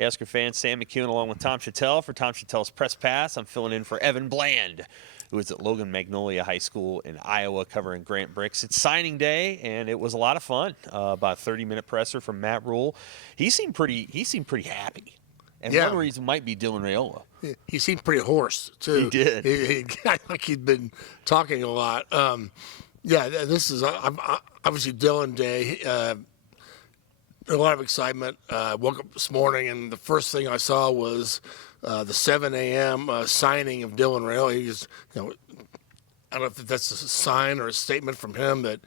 Hey, Husker fans, Sam McKewon along with Tom Shatel for Tom Shatel's Press Pass. I'm filling in for Evan Bland, who is at Logan Magnolia High School in Iowa covering Grant Bricks. It's signing day, and it was a lot of fun. About a 30-minute presser from Matt Rhule. He seemed pretty happy. And one reason might be Dylan Raiola. He seemed pretty hoarse, too. He did. He like he'd been talking a lot. This is obviously Dylan Day. A lot of excitement. I woke up this morning, and the first thing I saw was the 7 a.m. Signing of Dylan Raiola. He's, I don't know if that's a sign or a statement from him that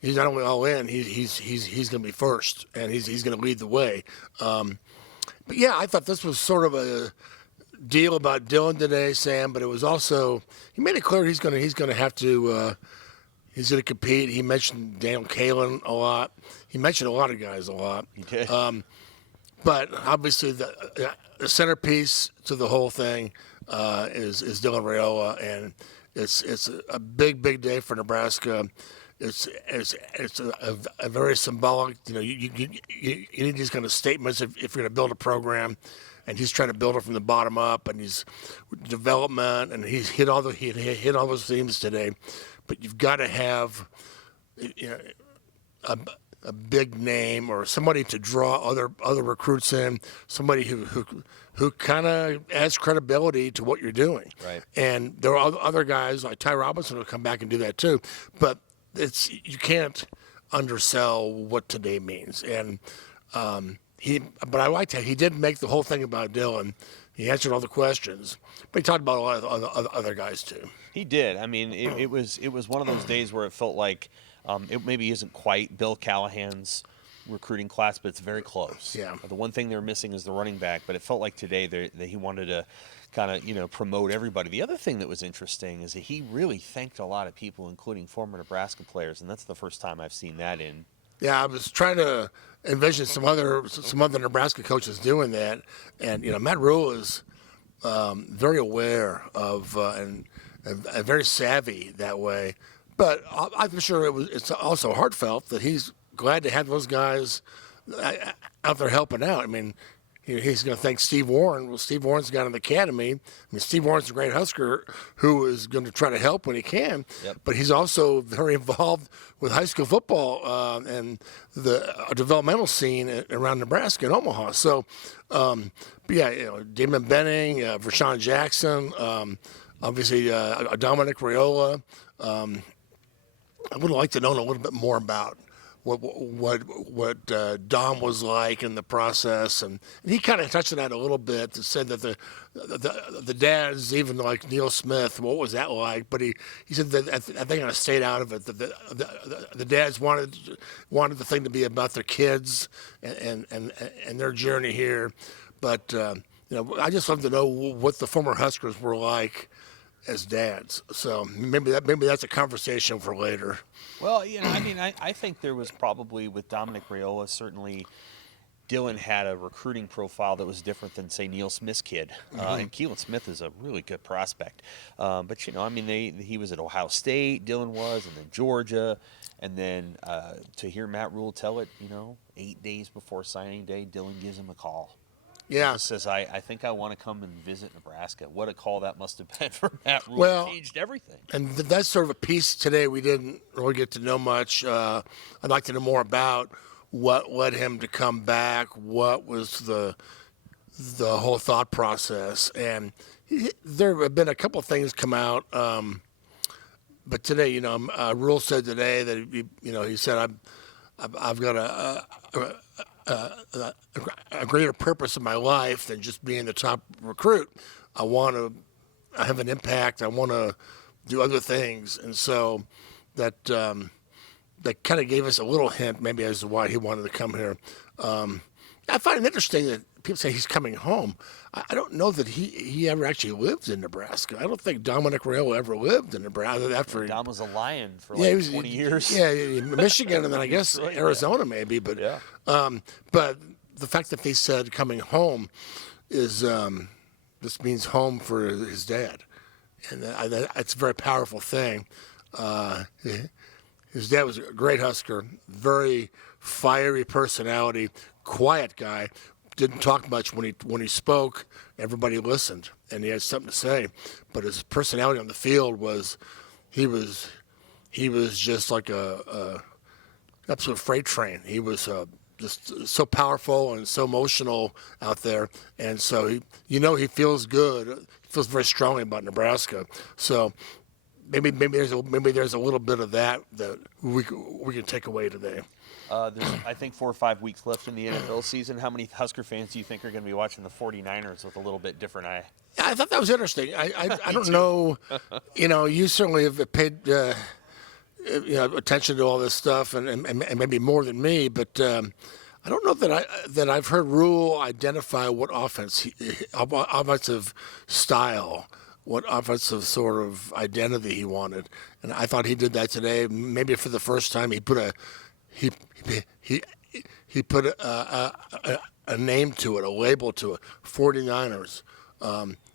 he's not only all in, he's going to be first, and he's going to lead the way. But yeah, I thought this was sort of a deal about Dylan today, Sam. But it was also, he made it clear he's going to have to. He's going to compete. He mentioned Daniel Kalen a lot. He mentioned a lot of guys a lot. He did. But obviously the centerpiece to the whole thing is Dylan Raiola, and it's a big day for Nebraska. It's a very symbolic. You need these kind of statements if you're going to build a program, and he's trying to build it from the bottom up, and he's development, and he's hit all those themes today. But you've got to have a big name or somebody to draw other recruits in, somebody who kind of adds credibility to what you're doing. Right. And there are other guys like Ty Robinson will come back and do that too. But you can't undersell what today means. And but I liked how he did make the whole thing about Dylan. He answered all the questions, but he talked about a lot of other guys too. He did. I mean, it was one of those days where it felt like it maybe isn't quite Bill Callahan's recruiting class, but it's very close. Yeah. The one thing they're missing is the running back, but it felt like today that he wanted to kind of promote everybody. The other thing that was interesting is that he really thanked a lot of people, including former Nebraska players, and that's the first time I've seen that in. Yeah, I was trying to envision some other Nebraska coaches doing that, and Matt Rhule is very aware of and very savvy that way. But I'm sure it's also heartfelt that he's glad to have those guys out there helping out. I mean, he's going to thank Steve Warren. Well, Steve Warren's got an academy. I mean, Steve Warren's a great Husker who is going to try to help when he can. Yep. But he's also very involved with high school football and the developmental scene around Nebraska and Omaha. So, Damon Benning, Vershawn Jackson, obviously Dominic Raiola. I would like to know a little bit more about what Dom was like in the process, and he kind of touched on that a little bit. Said that the dads, even like Neil Smith, what was that like? But he said that I think I stayed out of it. The dads wanted the thing to be about their kids and their journey here, but I just love to know what the former Huskers were like as dads. So maybe that's a conversation for later. Well, I think there was probably with Dominic Raiola, certainly Dylan had a recruiting profile that was different than, say, Neil Smith's kid. And Keelan Smith is a really good prospect. But, he was at Ohio State, Dylan was, and then Georgia. And then to hear Matt Rhule tell it, 8 days before signing day, Dylan gives him a call. Yeah. He says, I think I want to come and visit Nebraska. What a call that must have been for Matt Rhule. Well, it changed everything. And that's sort of a piece today we didn't really get to know much. I'd like to know more about what led him to come back, what was the whole thought process. And there have been a couple of things come out. But today, Rhule said today that, he said, I've got a greater purpose in my life than just being the top recruit. I want to have an impact. I want to do other things. And so that kind of gave us a little hint maybe as to why he wanted to come here. I find it interesting that people say he's coming home. I don't know that he ever actually lived in Nebraska. I don't think Dominic Raiola ever lived in Nebraska. Dom was a Lion for 20 years. Yeah, Michigan and then I guess right, Arizona maybe. But but the fact that they said coming home is this means home for his dad. And it's a very powerful thing. His dad was a great Husker, very fiery personality, quiet guy, didn't talk much when he spoke. Everybody listened, and he had something to say. But his personality on the field was, he was just like a absolute freight train. He was just so powerful and so emotional out there, and so he feels good. He feels very strongly about Nebraska. So maybe there's a little bit of that we can take away today. There's, I think, 4 or 5 weeks left in the NFL season. How many Husker fans do you think are going to be watching the 49ers with a little bit different eye? Yeah, I thought that was interesting. I don't know. You certainly have paid attention to all this stuff, and maybe more than me. But I don't know that I've heard Rhule identify what offensive style, what offensive sort of identity he wanted, and I thought he did that today. Maybe for the first time, he put a name to it, a label to it. 49ers.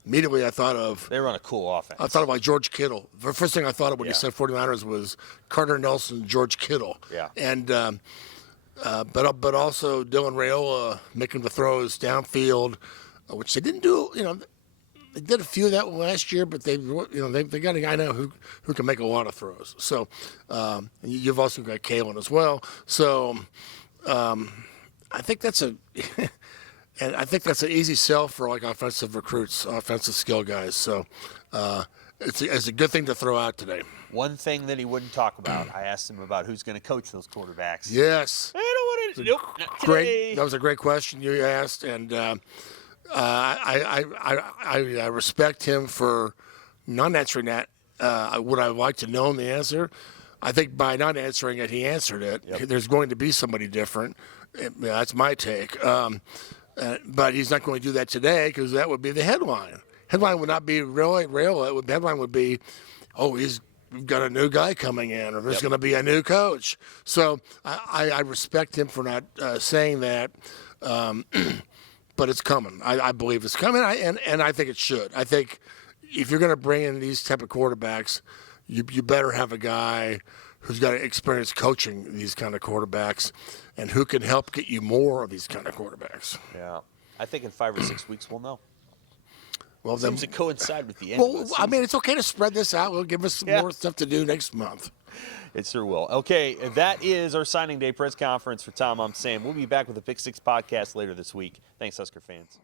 Immediately, I thought of. They run a cool offense. I thought about George Kittle. The first thing I thought of when he said 49ers was Carter Nelson, George Kittle. Yeah. And but also Dylan Raiola making the throws downfield, which they didn't do. They did a few of that last year, but they got a guy now who can make a lot of throws. So you've also got Kalen as well. So I think that's and I think that's an easy sell for like offensive recruits, offensive skill guys. So it's a good thing to throw out today. One thing that he wouldn't talk about, I asked him about who's going to coach those quarterbacks. Yes. I don't want to. Nope, not today. Great. That was a great question you asked, and I respect him for not answering that. Would I like to know the answer? I think by not answering it, he answered it. Yep. There's going to be somebody different. That's my take. But he's not going to do that today because that would be the headline. Headline would not be really real. Headline would be, we've got a new guy coming in, or there's going to be a new coach. So I respect him for not saying that. But it's coming. I believe it's coming, and I think it should. I think if you're going to bring in these type of quarterbacks, you better have a guy who's got experience coaching these kind of quarterbacks and who can help get you more of these kind of quarterbacks. Yeah. I think in 5 or 6 weeks we'll know. Well, Seems to coincide with the end of the season. I mean, it's okay to spread this out. We'll give us some more stuff to do next month. It sure will. Okay, that is our signing day press conference for Tom. I'm Sam. We'll be back with the Pick Six podcast later this week. Thanks, Husker fans.